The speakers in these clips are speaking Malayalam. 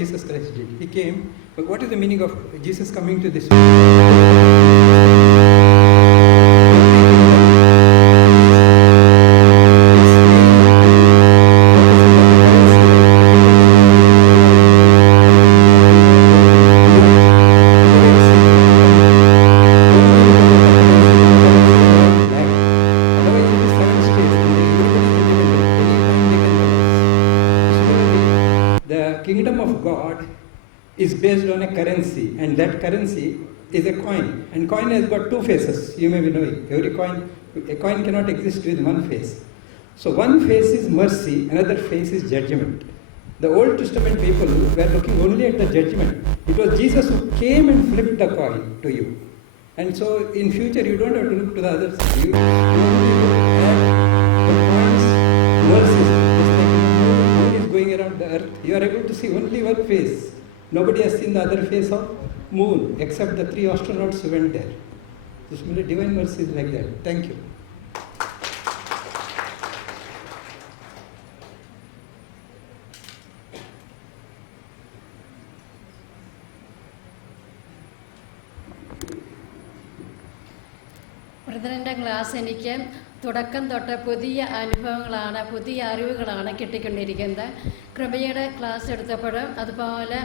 Jesus Christ did. He came, but what is the meaning of Jesus coming to this world? Kingdom of God is based on a currency, and that currency is a coin, and coin has got two faces. You may be knowing a coin cannot exist with one face. So one face is mercy, another face is judgment. The Old Testament people were looking only at the judgment. It was Jesus who came and flipped the coin to you, and so in future you don't have to look to the other side. You only look at the coin's mercy. Going around the earth, you are able to see only one face. Nobody has seen the other face of moon except the 3 astronauts who went there. This divine mercy is like that. Thank you. ബ്രദറിൻ്റെ ക്ലാസ് എനിക്ക് തുടക്കം തൊട്ട് പുതിയ അനുഭവങ്ങളാണ്, പുതിയ അറിവുകളാണ് കിട്ടിക്കൊണ്ടിരിക്കുന്നത്. കൃപയുടെ ക്ലാസ് എടുത്തപ്പോഴും അതുപോലെ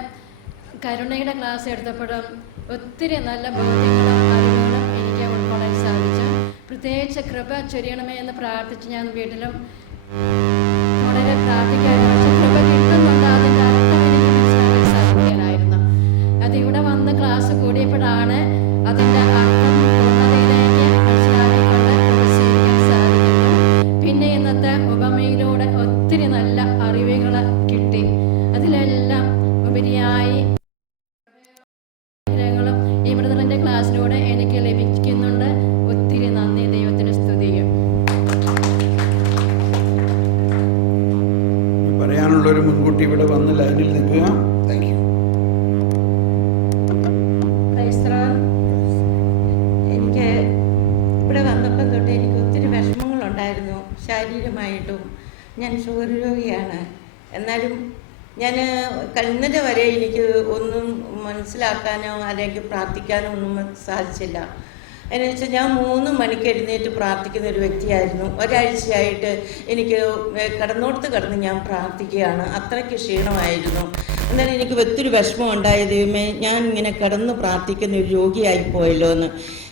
കരുണയുടെ ക്ലാസ് എടുത്തപ്പോഴും ഒത്തിരി നല്ല ബോധ്യങ്ങളും അറിവുകളും എനിക്ക് ഉൾക്കൊള്ളാൻ സാധിച്ചു. പ്രത്യേകിച്ച് കൃപ ചൊരിയണമേ എന്ന് പ്രാർത്ഥിച്ച് ഞാൻ വീട്ടിലും വളരെ പ്രാർത്ഥിക്കായിരുന്നു. പക്ഷെ കൃപ കിട്ടുന്നുണ്ട്, അതിൻ്റെ അർത്ഥം എനിക്ക് മനസ്സിലാക്കാൻ സാധിക്കാനായിരുന്നു. അത് ഇവിടെ വന്ന് ക്ലാസ് കൂടിയപ്പോഴാണ് അതിൻ്റെ അർത്ഥം പൂർണ്ണതയിലേക്ക് മനസ്സിലാക്കിക്കൊണ്ട് സ്വീകരിക്കാൻ സാധിക്കുന്നു. പിന്നെ ഇന്നത്തെ ഉപമയിലൂടെ ഒത്തിരി നല്ല അറിവുകൾ കിട്ടി. അതിലെല്ലാം ഉപരിയായി ആഗ്രഹങ്ങളും ഈ ബ്രദറിൻ്റെ ക്ലാസ്സിലൂടെ എനിക്ക് ലഭിക്കുന്നുണ്ട്. ഒത്തിരി നന്ദി, ദൈവത്തിന് സ്തുതിയും. പറയാനുള്ളൊരു മുൻകൂട്ടി ഇവിടെ വന്ന് ലൈനിൽ നിൽക്കുക. Thank you. എനിക്ക് ഇവിടെ വന്നപ്പം തൊട്ട് എനിക്ക് ഒത്തിരി വിഷമങ്ങളുണ്ടായിരുന്നു. ശാരീരികമായിട്ടും ഞാൻ ഷുഗർ രോഗിയാണ്. എന്നാലും ഞാൻ ഇന്നലെ വരെ എനിക്ക് ഒന്നും മനസ്സിലാക്കാനോ അല്ലെങ്കിൽ പ്രാർത്ഥിക്കാനോ ഒന്നും സാധിച്ചില്ല. എന്ന് വെച്ചാൽ ഞാൻ 3 മണിക്ക് എഴുന്നേറ്റ് പ്രാർത്ഥിക്കുന്ന ഒരു വ്യക്തിയായിരുന്നു. ഒരാഴ്ചയായിട്ട് എനിക്ക് കിടന്ന് ഞാൻ പ്രാർത്ഥിക്കുകയാണ്. അത്രയ്ക്ക് ക്ഷീണമായിരുന്നു. എന്നാലും എനിക്ക് ഒത്തിരി വിഷമം ഉണ്ടായത്, ഞാൻ ഇങ്ങനെ കിടന്ന് പ്രാർത്ഥിക്കുന്ന ഒരു രോഗിയായിപ്പോയല്ലോ എന്ന്.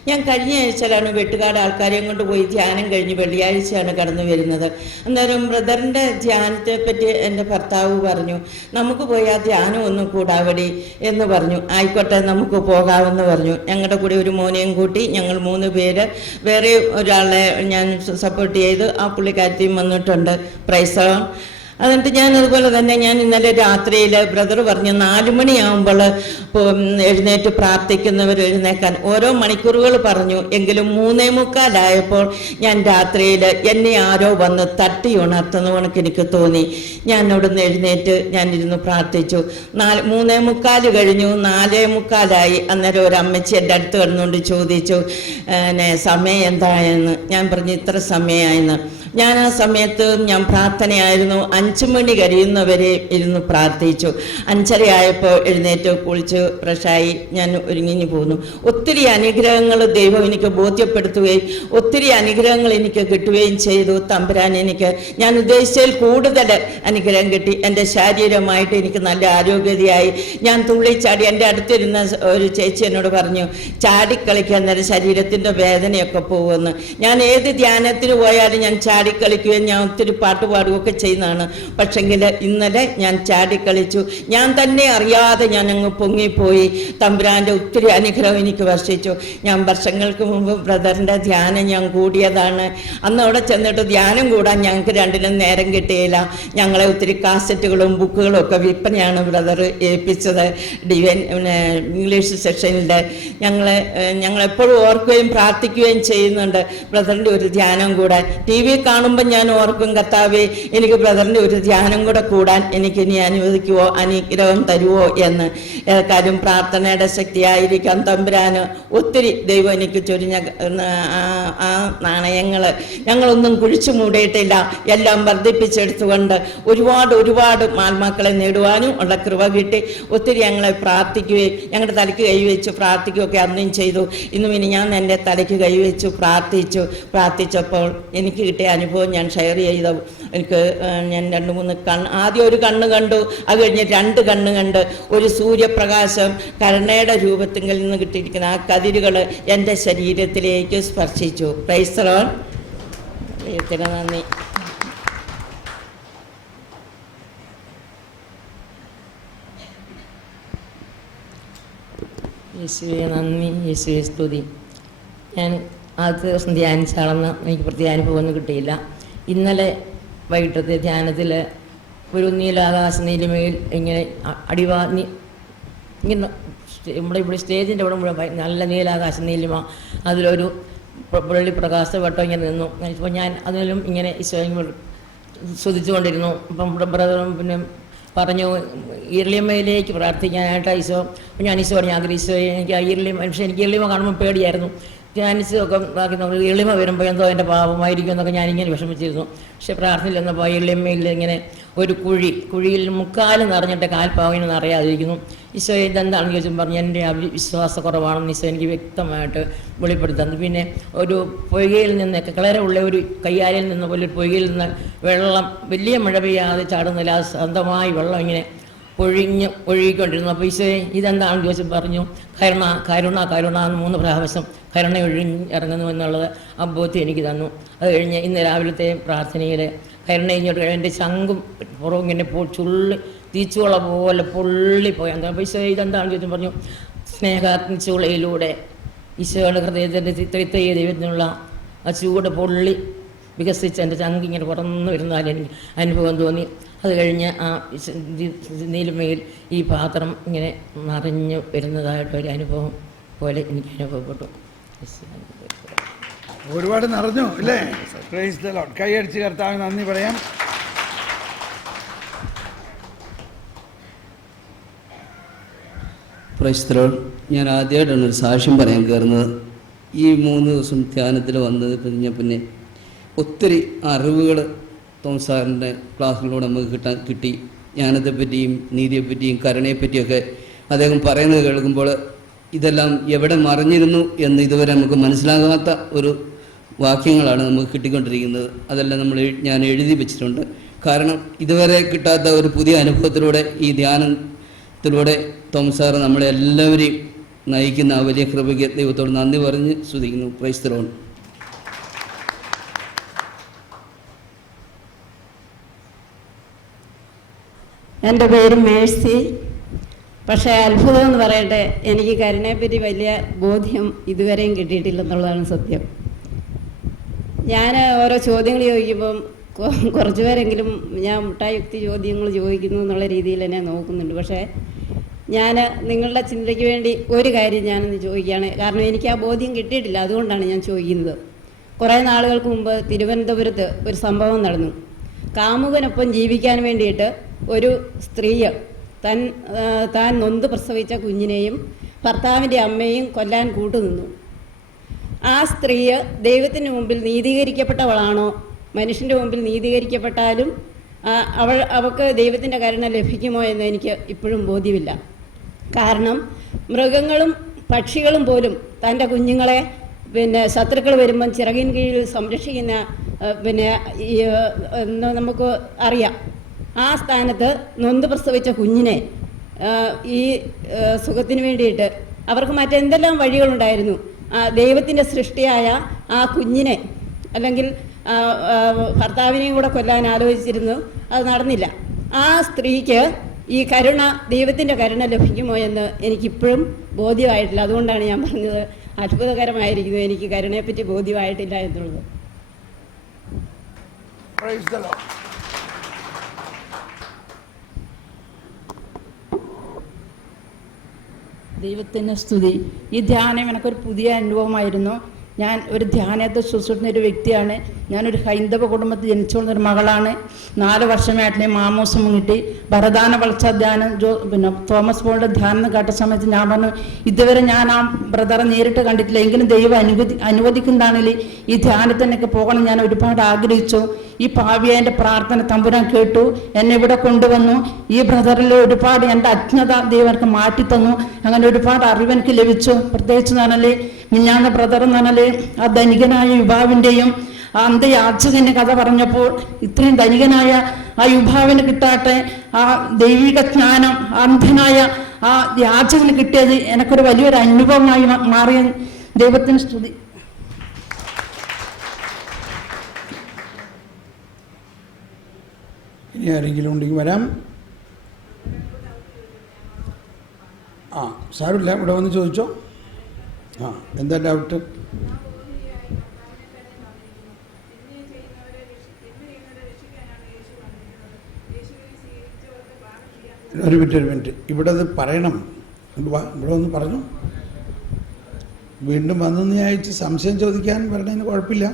ഞാൻ കഴിഞ്ഞ ആഴ്ചയിലാണ് വെട്ടുകാട് ആൾക്കാരെയും കൊണ്ട് പോയി ധ്യാനം കഴിഞ്ഞ് വെള്ളിയാഴ്ചയാണ് കടന്നു വരുന്നത്. അന്നേരം ബ്രദറിൻ്റെ ധ്യാനത്തെ പറ്റി എൻ്റെ ഭർത്താവ് പറഞ്ഞു, നമുക്ക് പോയി ആ ധ്യാനം ഒന്നും കൂടാവടി എന്ന് പറഞ്ഞു. ആയിക്കോട്ടെ, നമുക്ക് പോകാമെന്ന് പറഞ്ഞു. ഞങ്ങളുടെ കൂടെ ഒരു മോനെയും കൂട്ടി ഞങ്ങൾ 3 പേര്, വേറെ ഒരാളെ ഞാൻ സപ്പോർട്ട് ചെയ്ത് ആ പുള്ളിക്കാരത്തെയും വന്നിട്ടുണ്ട്. പ്രൈസ്. എന്നിട്ട് അതുപോലെ തന്നെ ഞാൻ ഇന്നലെ രാത്രിയിൽ ബ്രദർ പറഞ്ഞു 4 മണിയാകുമ്പോൾ എഴുന്നേറ്റ് പ്രാർത്ഥിക്കുന്നവർ എഴുന്നേക്കാൻ ഓരോ മണിക്കൂറുകൾ പറഞ്ഞു. എങ്കിലും 3:45 ഞാൻ രാത്രിയിൽ എന്നെ ആരോ വന്ന് തട്ടി ഉണർത്തുന്ന കണക്ക് എനിക്ക് തോന്നി. ഞാൻ അവിടുന്ന് എഴുന്നേറ്റ് ഞാനിരുന്ന് പ്രാർത്ഥിച്ചു. 3:45 കഴിഞ്ഞു, 4:45 അന്നേരം ഒരു അമ്മച്ചി എൻ്റെ അടുത്ത് കിടന്നുകൊണ്ട് ചോദിച്ചു സമയം എന്തായെന്ന്. ഞാൻ പറഞ്ഞു ഇത്ര സമയമായെന്ന്. ഞാൻ ആ സമയത്ത് ഞാൻ പ്രാർത്ഥനയായിരുന്നു. 5 മണി കഴിയുന്നവരെ ഇരുന്ന് പ്രാർത്ഥിച്ചു. 5:30 ആയപ്പോൾ എഴുന്നേറ്റ് കുളിച്ച് ഫ്രഷായി ഞാൻ ഒരുങ്ങി പോന്നു. ഒത്തിരി അനുഗ്രഹങ്ങൾ ദൈവം എനിക്ക് ബോധ്യപ്പെടുത്തുകയും ഒത്തിരി അനുഗ്രഹങ്ങൾ എനിക്ക് കിട്ടുകയും ചെയ്തു. തമ്പുരാൻ എനിക്ക് ഞാൻ ഉദ്ദേശിച്ചതിൽ കൂടുതൽ അനുഗ്രഹം കിട്ടി. എൻ്റെ ശാരീരികമായിട്ട് എനിക്ക് നല്ല ആരോഗ്യതയായി. ഞാൻ തുള്ളിച്ചാടി. എൻ്റെ അടുത്തിരുന്ന ഒരു ചേച്ചി എന്നോട് പറഞ്ഞു ചാടിക്കളിക്കാൻ നേരം ശരീരത്തിൻ്റെ വേദനയൊക്കെ പോകുമെന്ന്. ഞാൻ ഏത് ധ്യാനത്തിന് പോയാലും ഞാൻ ചാടിക്കളിക്കുകയും ഞാൻ ഒത്തിരി പാട്ട് പാടുകയൊക്കെ ചെയ്യുന്നതാണ്. പക്ഷെങ്കിൽ ഇന്നലെ ഞാൻ ചാടിക്കളിച്ചു. ഞാൻ തന്നെ അറിയാതെ ഞാൻ അങ്ങ് പൊങ്ങിപ്പോയി. തമ്പുരാൻ്റെ ഒത്തിരി അനുഗ്രഹം എനിക്ക് വർഷിച്ചു. ഞാൻ വർഷങ്ങൾക്ക് മുമ്പ് ബ്രദറിൻ്റെ ധ്യാനം ഞാൻ കൂടിയതാണ്. അന്ന് അവിടെ ചെന്നിട്ട് ധ്യാനം കൂടാൻ ഞങ്ങൾക്ക് രണ്ടിനും നേരം കിട്ടിയില്ല. ഞങ്ങളെ ഒത്തിരി കാസറ്റുകളും ബുക്കുകളും ഒക്കെ വിൽപ്പനയാണ് ബ്രദർ ഏൽപ്പിച്ചത്. ഡിവൈൻ ഇംഗ്ലീഷ് സെക്ഷനിൽ ഞങ്ങളെപ്പോഴും ഓർക്കുകയും പ്രാർത്ഥിക്കുകയും ചെയ്യുന്നുണ്ട് ബ്രദറിൻ്റെ ഒരു ധ്യാനം കൂടാൻ. TV കാണുമ്പോൾ ഞാൻ ഓർക്കും കർത്താവേ എനിക്ക് ബ്രദറിൻ്റെ ഒരു ഒരു ധ്യാനം കൂടെ കൂടാൻ എനിക്ക് ഇനി അനുവദിക്കുവോ, അനുഗ്രഹം തരുവോ എന്ന്. കാര്യം പ്രാർത്ഥനയുടെ ശക്തിയായിരിക്കാം തമ്പുരാന് ഒത്തിരി ദൈവം എനിക്ക് ചൊരിഞ്ഞ ആ നാണയങ്ങൾ ഞങ്ങളൊന്നും കുഴിച്ചു മൂടിയിട്ടില്ല, എല്ലാം വർദ്ധിപ്പിച്ചെടുത്തുകൊണ്ട് ഒരുപാട് ആത്മാക്കളെ നേടുവാനും ഉള്ള കൃപ കിട്ടി. ഒത്തിരി ഞങ്ങളെ പ്രാർത്ഥിക്കുകയും ഞങ്ങളുടെ തലയ്ക്ക് കൈവച്ച് പ്രാർത്ഥിക്കുകയൊക്കെ അന്നും ചെയ്തു. ഇന്നും ഇനി ഞാൻ എൻ്റെ തലയ്ക്ക് കൈവച്ചു പ്രാർത്ഥിച്ചപ്പോൾ എനിക്ക് കിട്ടിയ അനുഭവം ഞാൻ ഷെയർ ചെയ്തു. ഞാൻ 2-3 കണ്ണ്, ആദ്യം ഒരു കണ്ണ് കണ്ടു, അത് കഴിഞ്ഞ് 2 കണ്ണ് കണ്ട് ഒരു സൂര്യപ്രകാശം കരുണയുടെ രൂപത്തിൽ നിന്ന് കിട്ടിയിരിക്കുന്ന ആ കതിരുകൾ എൻ്റെ ശരീരത്തിലേക്ക് സ്പർശിച്ചു. Praise the Lord. ദൈവത്തിന് നന്ദി. യേശുവേ നന്ദി, യേശുവേ സ്തുതി. ഞാൻ ആദ്യത്തെ ദിവസം ധ്യാനിച്ചാളെന്ന് എനിക്ക് പ്രത്യേക അനുഭവമൊന്നും കിട്ടിയില്ല. ഇന്നലെ വൈകിട്ടത്തെ ധ്യാനത്തിൽ ഒരു നീലാകാശ നീലിമയിൽ ഇങ്ങനെ ഇങ്ങനെ ഇവിടെ സ്റ്റേജിൻ്റെ അവിടെ മുഴുവൻ നല്ല നീലാകാശ നീലിമ, അതിലൊരു വെള്ളി പ്രകാശവട്ടം ഇങ്ങനെ നിന്നു. അപ്പോൾ ഞാൻ അതിലും ഇങ്ങനെ ഈശോ സ്തുതിച്ചുകൊണ്ടിരുന്നു. അപ്പം ബ്രദറും പിന്നെ പറഞ്ഞു ഈർലിയമ്മയിലേക്ക് പ്രാർത്ഥിക്കാനായിട്ട് ഈശോ. അപ്പം ഞാൻ ഈശോ പറഞ്ഞു ഈശോയെ എനിക്ക് ആ ഈർലിയമ്മ, പക്ഷേ എനിക്ക് ഈർലിയമ്മ കാണുമ്പോൾ പേടിയായിരുന്നു. ധ്യാനിച്ചതൊക്കെ ബാക്കി നമുക്ക് എളിമ വരുമ്പോൾ എന്തോ എൻ്റെ പാപമായിരിക്കും എന്നൊക്കെ ഞാനിങ്ങനെ വിഷമിച്ചിരുന്നു. പക്ഷേ പ്രാർത്ഥനയിൽ എന്നപ്പോൾ എളിമയിൽ ഇങ്ങനെ ഒരു കുഴിയിൽ മുക്കാലും നിറഞ്ഞിട്ട് കാൽപ്പാവിന് നിറയാതിരിക്കുന്നു. ഈശോ ഇതെന്താണെന്ന് ചോദിച്ചും പറഞ്ഞു എൻ്റെ വിശ്വാസക്കുറവാണെന്ന് ഈശോ എനിക്ക് വ്യക്തമായിട്ട് വെളിപ്പെടുത്തുന്നു. പിന്നെ ഒരു പൊയ്കയിൽ നിന്നൊക്കെ കിളരമുള്ള ഒരു കയ്യാലിൽ നിന്ന് പോലെ ഒരു പൊയ്കയിൽ നിന്ന് വെള്ളം വലിയ മഴ പെയ്യാതെ ചാടുന്നില്ല, അത് സ്വന്തമായി വെള്ളം ഇങ്ങനെ ഒഴുകിക്കൊണ്ടിരുന്നു. അപ്പോൾ ഈശോയെ ഇതെന്താണെന്ന് ചോദിച്ചു പറഞ്ഞു കരുണ എന്ന് 3 പ്രാവശ്യം കരുണ ഇറങ്ങുന്നു എന്നുള്ളത് ആ ബോധ്യം എനിക്ക് തന്നു. അത് കഴിഞ്ഞ് ഇന്ന് രാവിലത്തെ പ്രാർത്ഥനയിൽ കരുണ ഇങ്ങോട്ട് എൻ്റെ ചങ്കും പുറവും ഇങ്ങനെ തീച്ചുള പോലെ പൊള്ളിപ്പോയി. അപ്പോൾ ഈശോ ഇതെന്താണെന്ന് ചോദിച്ചു പറഞ്ഞു സ്നേഹാഗ്നിച്ചുളയിലൂടെ ഈശോയുടെ ഹൃദയത്തിൻ്റെ ത്രിത്വീയ ദൈവത്തിനുള്ള ആ ചൂട് പൊള്ളി വികസിച്ച് എൻ്റെ ചങ്ക് ഇങ്ങനെ പുറന്നു വരുന്നതാൽ എനിക്ക് അനുഭവം തോന്നി. അത് കഴിഞ്ഞ് ആ നീലിമയിൽ ഈ പാത്രം ഇങ്ങനെ നിറഞ്ഞു വരുന്നതായിട്ടൊരു അനുഭവം പോലെ എനിക്ക് അനുഭവപ്പെട്ടു. ഒരുപാട് നിറഞ്ഞു അല്ലേ? Praise the Lord. കൈയടിച്ച് കർത്താവിന് നന്ദി പറയാം. Praise the Lord. ഞാൻ ആദ്യമായിട്ടാണ് ഒരു സാക്ഷ്യം പറയാൻ കയറുന്നത്. ഈ 3 ദിവസം ധ്യാനത്തിൽ വന്നത് പിന്നെ ഒത്തിരി അറിവുകൾ തോമസ് സാറിൻ്റെ ക്ലാസ്സിലൂടെ നമുക്ക് കിട്ടി. ജ്ഞാനത്തെപ്പറ്റിയും നീതിയെപ്പറ്റിയും കരുണയെപ്പറ്റിയൊക്കെ അദ്ദേഹം പറയുന്നത് കേൾക്കുമ്പോൾ ഇതെല്ലാം എവിടെ മറിഞ്ഞിരുന്നു എന്ന് ഇതുവരെ നമുക്ക് മനസ്സിലാകാത്ത ഒരു വാക്യങ്ങളാണ് നമുക്ക് കിട്ടിക്കൊണ്ടിരിക്കുന്നത്. അതെല്ലാം ഞാൻ എഴുതി വെച്ചിട്ടുണ്ട്. കാരണം ഇതുവരെ കിട്ടാത്ത ഒരു പുതിയ അനുഭവത്തിലൂടെ ഈ ധ്യാനത്തിലൂടെ തോമസ് സാറ് നമ്മളെല്ലാവരെയും നയിക്കുന്ന ആ വലിയ കൃപയ്ക്ക് ദൈവത്തോട് നന്ദി പറഞ്ഞ് സ്തുതിക്കുന്നു. Praise the Lord. എൻ്റെ പേര് മേഴ്സി. പക്ഷേ അത്ഭുതം എന്ന് പറയട്ടെ, എനിക്ക് കരുണയെപ്പറ്റി വലിയ ബോധ്യം ഇതുവരെയും കിട്ടിയിട്ടില്ലെന്നുള്ളതാണ് സത്യം. ഞാൻ ഓരോ ചോദ്യങ്ങൾ ചോദിക്കുമ്പം കുറച്ച് പേരെങ്കിലും ഞാൻ മുട്ടായുക്തി ചോദ്യങ്ങൾ ചോദിക്കുന്നു എന്നുള്ള രീതിയിൽ എന്നെ നോക്കുന്നുണ്ട്. പക്ഷേ ഞാൻ നിങ്ങളുടെ ചിന്തയ്ക്ക് വേണ്ടി ഒരു കാര്യം ഞാനൊന്ന് ചോദിക്കുകയാണ്. കാരണം എനിക്ക് ആ ബോധ്യം കിട്ടിയിട്ടില്ല, അതുകൊണ്ടാണ് ഞാൻ ചോദിക്കുന്നത്. കുറേ നാളുകൾക്ക് മുമ്പ് തിരുവനന്തപുരത്ത് ഒരു സംഭവം നടന്നു. കാമുകനൊപ്പം ജീവിക്കാൻ വേണ്ടിയിട്ട് ഒരു സ്ത്രീ താൻ നൊന്ത് പ്രസവിച്ച കുഞ്ഞിനെയും ഭർത്താവിൻ്റെ അമ്മയും കൊല്ലാൻ കൂട്ടുനിന്നു. ആ സ്ത്രീ ദൈവത്തിന് മുമ്പിൽ നീതീകരിക്കപ്പെട്ടവളാണോ, മനുഷ്യൻ്റെ മുമ്പിൽ നീതീകരിക്കപ്പെട്ടാലും അവൾക്ക് ദൈവത്തിൻ്റെ കരുണ ലഭിക്കുമോ എന്ന് എനിക്ക് ഇപ്പോഴും ബോധ്യമില്ല. കാരണം മൃഗങ്ങളും പക്ഷികളും പോലും തൻ്റെ കുഞ്ഞുങ്ങളെ ശത്രുക്കൾ വരുമ്പം ചിറകിൻ കീഴിൽ സംരക്ഷിക്കുന്ന നമുക്ക് അറിയാം. ആ സ്ഥാനത്ത് നൊന്ത് പ്രസവിച്ച കുഞ്ഞിനെ ഈ സുഖത്തിന് വേണ്ടിയിട്ട് അവർക്ക് മറ്റെന്തെല്ലാം വഴികളുണ്ടായിരുന്നു. ദൈവത്തിൻ്റെ സൃഷ്ടിയായ ആ കുഞ്ഞിനെ അല്ലെങ്കിൽ ഭർത്താവിനെയും കൂടെ കൊല്ലാൻ ആലോചിച്ചിരുന്നു, അത് നടന്നില്ല. ആ സ്ത്രീക്ക് ഈ കരുണ, ദൈവത്തിൻ്റെ കരുണ ലഭിക്കുമോ എന്ന് എനിക്കിപ്പോഴും ബോധ്യമായിട്ടില്ല. അതുകൊണ്ടാണ് ഞാൻ പറഞ്ഞത് അത്ഭുതകരമായിരിക്കുന്നു എനിക്ക് കരുണയെപ്പറ്റി ബോധ്യമായിട്ടില്ല എന്നുള്ളത്. ദൈവത്തിന് സ്തുതി. ഈ ധ്യാനം എനിക്കൊരു പുതിയ അനുഭവമായിരുന്നു. ഞാൻ ഒരു ധ്യാനത്തെ ശുശ്രൂഷിക്കുന്ന ഒരു വ്യക്തിയാണ്. ഞാനൊരു ഹൈന്ദവ കുടുംബത്തിൽ ജനിച്ചു കൊണ്ടൊരു മകളാണ്. 4 വർഷമായിട്ട് മാമോസം കിട്ടി വരദാന വളർച്ചാ ധ്യാനം തോമസ് പോളിൻ്റെ ധ്യാനം കേട്ട സമയത്ത് ഞാൻ പറഞ്ഞു, ഇതുവരെ ഞാൻ ആ ബ്രദറെ നേരിട്ട് കണ്ടിട്ടില്ല, എങ്കിലും ദൈവം അനുവദിക്കുന്നതാണെങ്കിൽ ഈ ധ്യാനത്തിനൊക്കെ പോകണം ഞാൻ ഒരുപാട് ആഗ്രഹിച്ചു. ഈ പാവിയ എൻ്റെ പ്രാർത്ഥന തമ്പുരാൻ കേട്ടു, എന്നെ ഇവിടെ കൊണ്ടുവന്നു. ഈ ബ്രദറിൽ ഒരുപാട് എൻ്റെ അജ്ഞത ദൈവം എനിക്ക് മാറ്റിത്തന്നു. അങ്ങനെ ഒരുപാട് അറിവ് എനിക്ക് ലഭിച്ചു. പ്രത്യേകിച്ച് എന്ന് പറഞ്ഞാൽ മിഞ്ഞാന്ന ബ്രദർ എന്ന് പറഞ്ഞാൽ ആ ധനികനായ യുവാവിൻ്റെയും ആ അന്ധയാചകൻ്റെ കഥ പറഞ്ഞപ്പോൾ ഇത്രയും ധനികനായ ആ യുവാവിന് കിട്ടാട്ടെ ആ ദൈവിക ജ്ഞാനം അന്ധനായ ആ യാചകന് കിട്ടിയത് എനിക്കൊരു വലിയൊരു അനുഭവമായി മാറിയ ദൈവത്തിന് സ്തുതി. ഇനി ആരെങ്കിലും ഉണ്ടെങ്കിൽ വരാം. ആ സാരമില്ല, ഇവിടെ വന്ന് ചോദിച്ചോ. ആ എന്താ ഡൗട്ട്? ഒരു മിനിറ്റ് ഇവിടെ അത് പറയണം. ഇവിടെ ഒന്ന് പറഞ്ഞു. വീണ്ടും വന്നെന്ന് അയച്ച് സംശയം ചോദിക്കാൻ പറഞ്ഞതിന് കുഴപ്പമില്ല.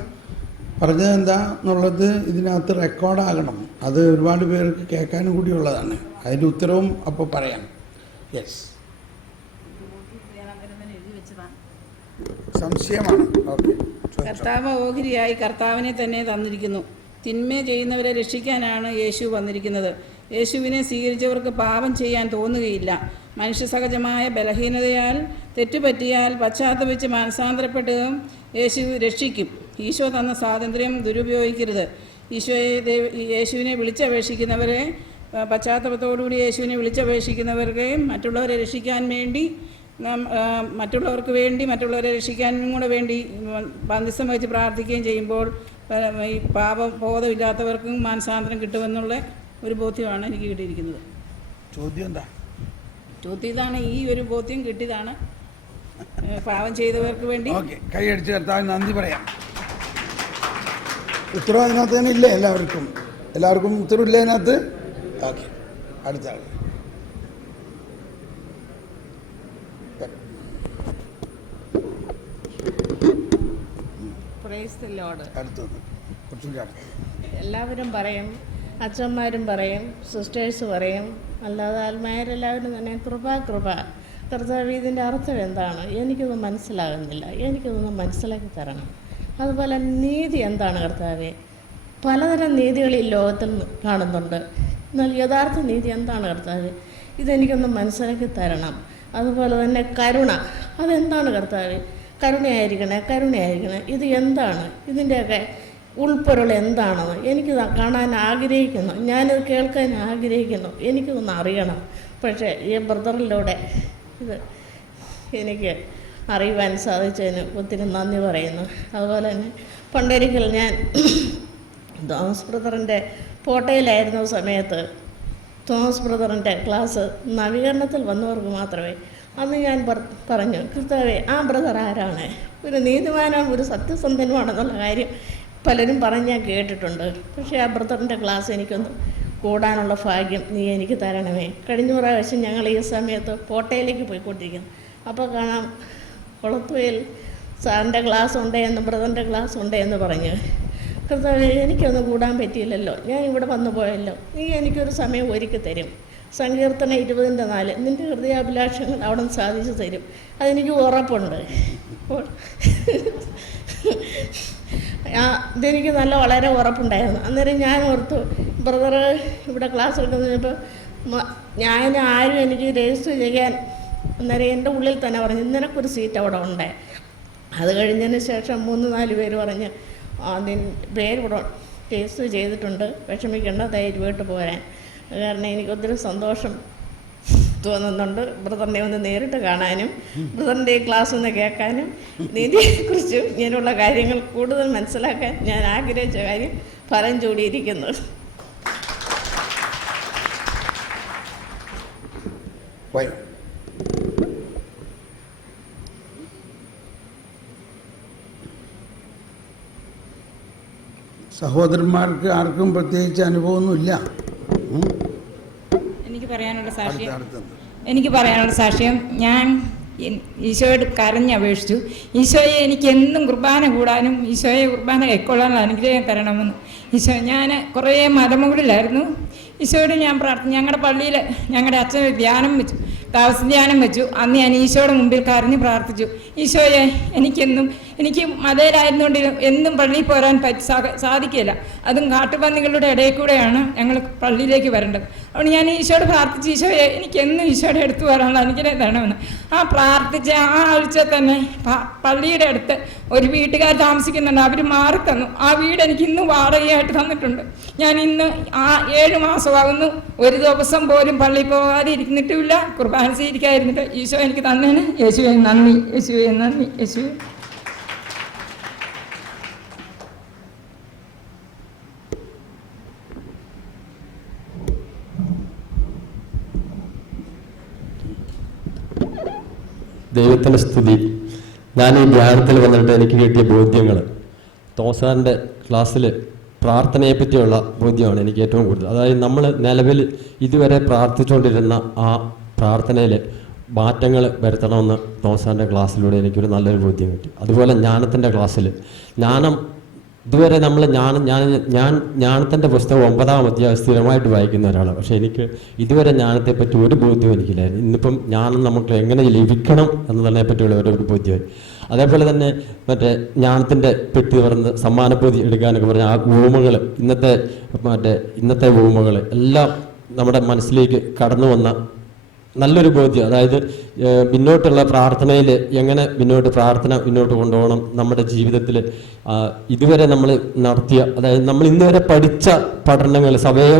പറഞ്ഞത് എന്താ എന്നുള്ളത് ഇതിനകത്ത് റെക്കോർഡാകണം. അത് ഒരുപാട് പേർക്ക് കേൾക്കാനും കൂടിയുള്ളതാണ്. അതിൻ്റെ ഉത്തരവും അപ്പോൾ പറയാം. യെസ്, സംശയമാണ്. ഓക്കെ. കർത്താവ് ഓഹരിയായി കർത്താവിനെ തന്നെ തന്നിരിക്കുന്നു. തിന്മ ചെയ്യുന്നവരെ രക്ഷിക്കാനാണ് യേശു വന്നിരിക്കുന്നത്. യേശുവിനെ സ്വീകരിച്ചവർക്ക് പാപം ചെയ്യാൻ തോന്നുകയില്ല. മനുഷ്യസഹജമായ ബലഹീനതയാൽ തെറ്റുപറ്റിയാൽ പശ്ചാത്തപിച്ച് മാനസാന്തരപ്പെട്ടതും യേശു രക്ഷിക്കും. ഈശോ തന്ന സ്വാതന്ത്ര്യം ദുരുപയോഗിക്കരുത്. യേശുവിനെ വിളിച്ചപേക്ഷിക്കുന്നവരെ പശ്ചാത്തലത്തോടുകൂടി യേശുവിനെ വിളിച്ചപേക്ഷിക്കുന്നവർക്ക് മറ്റുള്ളവരെ രക്ഷിക്കാൻ വേണ്ടി മറ്റുള്ളവരെ രക്ഷിക്കാനും കൂടെ വേണ്ടി ബന്ധം വെച്ച് പ്രാർത്ഥിക്കുകയും ചെയ്യുമ്പോൾ ഈ പാപബോധമില്ലാത്തവർക്കും മാനസാന്തരം കിട്ടുമെന്നുള്ള ഒരു ബോധ്യമാണ് എനിക്ക് കിട്ടിയിരിക്കുന്നത്. ചോദ്യം എന്താ? ചോദ്യം ഇതാണ്, ഈ ഒരു ബോധ്യം കിട്ടിയതാണ്. പാപം ചെയ്തവർക്ക് വേണ്ടി. ഓക്കെ, കൈയടിച്ച് കർത്താവിന് നന്ദി പറയാം. ഉത്തരവ് അതിനകത്ത് തന്നെ ഇല്ലേ? എല്ലാവർക്കും ഉത്തരവില്ല അതിനകത്ത്. ഓക്കെ, അടുത്ത ആൾ. എല്ലാവരും പറയും, അച്ഛന്മാരും പറയും, സിസ്റ്റേഴ്സ് പറയും, അല്ലാതെ ആത്മാരെല്ലാവരും തന്നെ കൃപ കർത്താവ്. ഇതിൻ്റെ അർത്ഥം എന്താണ്? എനിക്കൊന്നും മനസ്സിലാകുന്നില്ല. എനിക്കൊന്നും മനസ്സിലാക്കി തരണം. അതുപോലെ നീതി എന്താണ് കർത്താവേ? പലതരം നീതികൾ ഈ ലോകത്തിൽ കാണുന്നുണ്ട്. എന്നാൽ യഥാർത്ഥ നീതി എന്താണ് കർത്താവേ? ഇതെനിക്കൊന്ന് മനസ്സിലാക്കി തരണം. അതുപോലെ തന്നെ കരുണ, അതെന്താണ് കർത്താവേ? കരുണയായിരിക്കണേ. ഇത് എന്താണ്? ഇതിൻ്റെയൊക്കെ ഉൾപ്പൊരുൾ എന്താണെന്ന് എനിക്ക് കാണാൻ ആഗ്രഹിക്കുന്നു. ഞാനിത് കേൾക്കാൻ ആഗ്രഹിക്കുന്നു. എനിക്കിതൊന്ന് അറിയണം. പക്ഷേ ഈ ബ്രദറിലൂടെ ഇത് എനിക്ക് അറിയുവാൻ സാധിച്ചതിന് ഒത്തിരി നന്ദി പറയുന്നു. അതുപോലെ തന്നെ പണ്ടൊരിക്കൽ ഞാൻ തോമസ് ബ്രദറിൻ്റെ പോട്ടയിലായിരുന്ന സമയത്ത് തോമസ് ബ്രദറിൻ്റെ ക്ലാസ് നവീകരണത്തിൽ വന്നവർക്ക് മാത്രമേ. അന്ന് ഞാൻ പറഞ്ഞു, കർത്താവേ, ആ ബ്രദർ ആരാണ്? ഒരു നീതിമാനാണ്, ഒരു സത്യസന്ധനുമാണെന്നുള്ള കാര്യം പലരും പറഞ്ഞ് ഞാൻ കേട്ടിട്ടുണ്ട്. പക്ഷേ ആ ബ്രദറിൻ്റെ ക്ലാസ് എനിക്കൊന്ന് കൂടാനുള്ള ഭാഗ്യം നീ എനിക്ക് തരണമേ. കഴിഞ്ഞ പ്രാവശ്യം ഞങ്ങൾ ഈ സമയത്ത് പോട്ടയിലേക്ക് പോയിക്കൊണ്ടിരിക്കുന്നു. അപ്പോൾ കാണാം കൊളത്തുവയിൽ സാറിൻ്റെ ക്ലാസ് ഉണ്ട് എന്ന്, ബ്രദറിൻ്റെ ക്ലാസ് ഉണ്ട് എന്ന് പറഞ്ഞു. കർത്താവേ, എനിക്കൊന്നും കൂടാൻ പറ്റിയില്ലല്ലോ, ഞാൻ ഇവിടെ വന്നു പോയല്ലോ. നീ എനിക്കൊരു സമയം ഒരുക്കി തരും. സങ്കീർത്തനം 20:4 നിൻ്റെ ഹൃദയാഭിലാഷങ്ങൾ അവിടെ നിന്ന് സാധിച്ചു തരും. അതെനിക്ക് ഉറപ്പുണ്ട്. ഇതെനിക്ക് വളരെ ഉറപ്പുണ്ടായിരുന്നു. അന്നേരം ഞാൻ ഓർത്തു, ബ്രദർ ഇവിടെ ക്ലാസ് എടുക്കുന്നപ്പോൾ ഞാൻ ആരും എനിക്ക് രജിസ്റ്റർ ചെയ്യാൻ, അന്നേരം എൻ്റെ ഉള്ളിൽ തന്നെ പറഞ്ഞു, നിനക്കൊരു സീറ്റ് അവിടെ ഉണ്ട്. അത് കഴിഞ്ഞതിന് ശേഷം 3-4 പേര് പറഞ്ഞ്, പേര് ഇവിടെ രജിസ്റ്റർ ചെയ്തിട്ടുണ്ട്, വിഷമിക്കേണ്ട, ധൈര്യമായിട്ട് പോരാൻ. കാരണം എനിക്ക് ഒത്തിരി സന്തോഷം തോന്നുന്നുണ്ട് ബ്രദറിനെ ഒന്ന് നേരിട്ട് കാണാനും ബ്രദറിൻ്റെ ഈ ക്ലാസ് ഒന്ന് കേൾക്കാനും നീതിയെക്കുറിച്ചും ഇങ്ങനെയുള്ള കാര്യങ്ങൾ കൂടുതൽ മനസ്സിലാക്കാൻ ഞാൻ ആഗ്രഹിച്ച കാര്യം ഫലം ചൂടിയിരിക്കുന്നു. സഹോദരന്മാർക്ക് ആർക്കും പ്രത്യേകിച്ച് അനുഭവമൊന്നുമില്ല. എനിക്ക് പറയാനുള്ള സാക്ഷ്യം, ഞാൻ ഈശോയോട് കരഞ്ഞപേക്ഷിച്ചു, ഈശോയെ എനിക്ക് എന്നും കുർബാന കൂടാനും ഈശോയെ കുർബാന കൈക്കൊള്ളാനുള്ള അനുഗ്രഹം തരണമെന്ന്. ഈശോ, ഞാൻ കുറേ മലമുകളിലായിരുന്നു. ഈശോയോട് ഞാൻ പ്രാർത്ഥിച്ചു. ഞങ്ങളുടെ പള്ളിയിൽ ഞങ്ങളുടെ അച്ഛൻ ധ്യാനം വെച്ചു, താമസ ധ്യാനം വെച്ചു. അന്ന് ഞാൻ ഈശോയുടെ മുമ്പിൽ കരഞ്ഞ് പ്രാർത്ഥിച്ചു, ഈശോയെ എനിക്ക് മതയിലായിരുന്നുകൊണ്ട് എന്നും പള്ളിയിൽ പോരാൻ സാധിക്കില്ല. അതും കാട്ടുപന്നികളുടെ ഇടയിൽ കൂടെയാണ് ഞങ്ങൾ പള്ളിയിലേക്ക് വരേണ്ടത്. അതുകൊണ്ട് ഞാൻ ഈശോയോട് പ്രാർത്ഥിച്ചു, ഈശോയെ എനിക്കെന്നും ഈശോയുടെ അടുത്ത് വരാനുള്ള അനുഗ്രഹം തരണമെന്ന്. ആ പ്രാർത്ഥിച്ച ആ ആഴ്ച തന്നെ പള്ളിയുടെ അടുത്ത് ഒരു വീട്ടുകാർ താമസിക്കുന്നുണ്ട്. അവർ മാറി തന്നു. ആ വീട് എനിക്ക് ഇന്ന് വാടകയായിട്ട് തന്നിട്ടുണ്ട്. ഞാൻ ഇന്ന് 7 മാസമാകുന്നു ഒരു ദിവസം പോലും പള്ളിയിൽ പോകാതെ ഇരുന്നിട്ടുമില്ല, കുർബാന സ്വീകരിക്കാതിരുന്നിട്ട്. ഈശോ എനിക്ക് തന്നേന് യേശുവെ നന്ദി, യേശുവെ നന്ദി, യേശുവെ. ദൈവത്തിൻ്റെ സ്തുതി. ഞാൻ ഈ ധ്യാനത്തിൽ വന്നിട്ട് എനിക്ക് കിട്ടിയ ബോധ്യങ്ങൾ, തോസാറിൻ്റെ ക്ലാസ്സിൽ പ്രാർത്ഥനയെപ്പറ്റിയുള്ള ബോധ്യമാണ് എനിക്ക് ഏറ്റവും കൂടുതൽ. അതായത് നമ്മൾ നിലവിൽ ഇതുവരെ പ്രാർത്ഥിച്ചുകൊണ്ടിരുന്ന ആ പ്രാർത്ഥനയിൽ മാറ്റങ്ങൾ വരുത്തണമെന്ന് തോസാറിൻ്റെ ക്ലാസ്സിലൂടെ എനിക്കൊരു നല്ലൊരു ബോധ്യം കിട്ടി. അതുപോലെ ജ്ഞാനത്തിൻ്റെ ക്ലാസ്സിൽ ഇതുവരെ നമ്മൾ ജ്ഞാനത്തിൻ്റെ പുസ്തകം 9-ാം അധ്യായം സ്ഥിരമായിട്ട് വായിക്കുന്ന ഒരാളാണ്. പക്ഷേ എനിക്ക് ഇതുവരെ ജ്ഞാനത്തെപ്പറ്റി ഒരു ബോധ്യവും എനിക്കില്ലായിരുന്നു. ഇന്നിപ്പം ജ്ഞാനം നമുക്ക് എങ്ങനെ ലഭിക്കണം എന്നതിനെ പറ്റിയുള്ള ഒരു ബോധ്യമായി. അതേപോലെ തന്നെ ജ്ഞാനത്തിൻ്റെ പെട്ടി തുറന്ന് സമ്മാനപ്പൊതി എടുക്കാനൊക്കെ പറഞ്ഞ ആ ഭൂമകൾ, ഇന്നത്തെ ഭൂമകൾ എല്ലാം നമ്മുടെ മനസ്സിലേക്ക് കടന്നു വന്ന നല്ലൊരു ബോധ്യം. അതായത് മുന്നോട്ടുള്ള പ്രാർത്ഥനയിൽ എങ്ങനെ പ്രാർത്ഥന മുന്നോട്ട് കൊണ്ടുപോകണം, നമ്മുടെ ജീവിതത്തിൽ ഇതുവരെ നമ്മൾ നടത്തിയ, അതായത് നമ്മൾ ഇന്നുവരെ പഠിച്ച പഠനങ്ങൾ, സഭയെ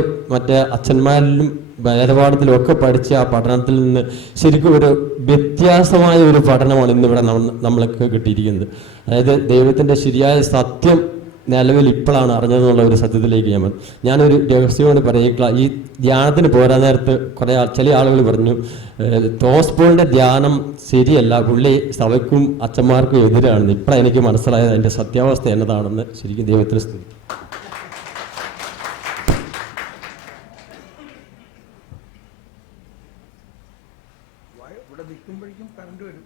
അച്ഛന്മാരിലും വേദപാഠത്തിലും ഒക്കെ പഠിച്ച ആ പഠനത്തിൽ നിന്ന് ശരിക്കും ഒരു വ്യത്യാസമായ ഒരു പഠനമാണ് ഇന്നിവിടെ നമ്മൾക്ക് കിട്ടിയിരിക്കുന്നത്. അതായത് ദൈവത്തിൻ്റെ ശരിയായ സത്യം നിലവിൽ ഇപ്പോഴാണ് അറിഞ്ഞതെന്നുള്ള ഒരു സത്യത്തിലേക്ക് ഞാനൊരു രഹസ്യമാണ് പറയുക. ഈ ധ്യാനത്തിന് പോരാൻ നേരത്ത് ചില ആളുകൾ പറഞ്ഞു, തോസ്പോളിൻ്റെ ധ്യാനം ശരിയല്ല, പുള്ളി സഭയ്ക്കും അച്ഛന്മാർക്കും എതിരാണെന്ന്. ഇപ്പോഴാണ് എനിക്ക് മനസ്സിലായത് അതിൻ്റെ സത്യാവസ്ഥ എന്നതാണെന്ന്. ശരിക്കും ദൈവത്തിന് സ്തുതി. ഇവിടെ നിൽക്കുമ്പോഴേക്കും കറണ്ട് വരും.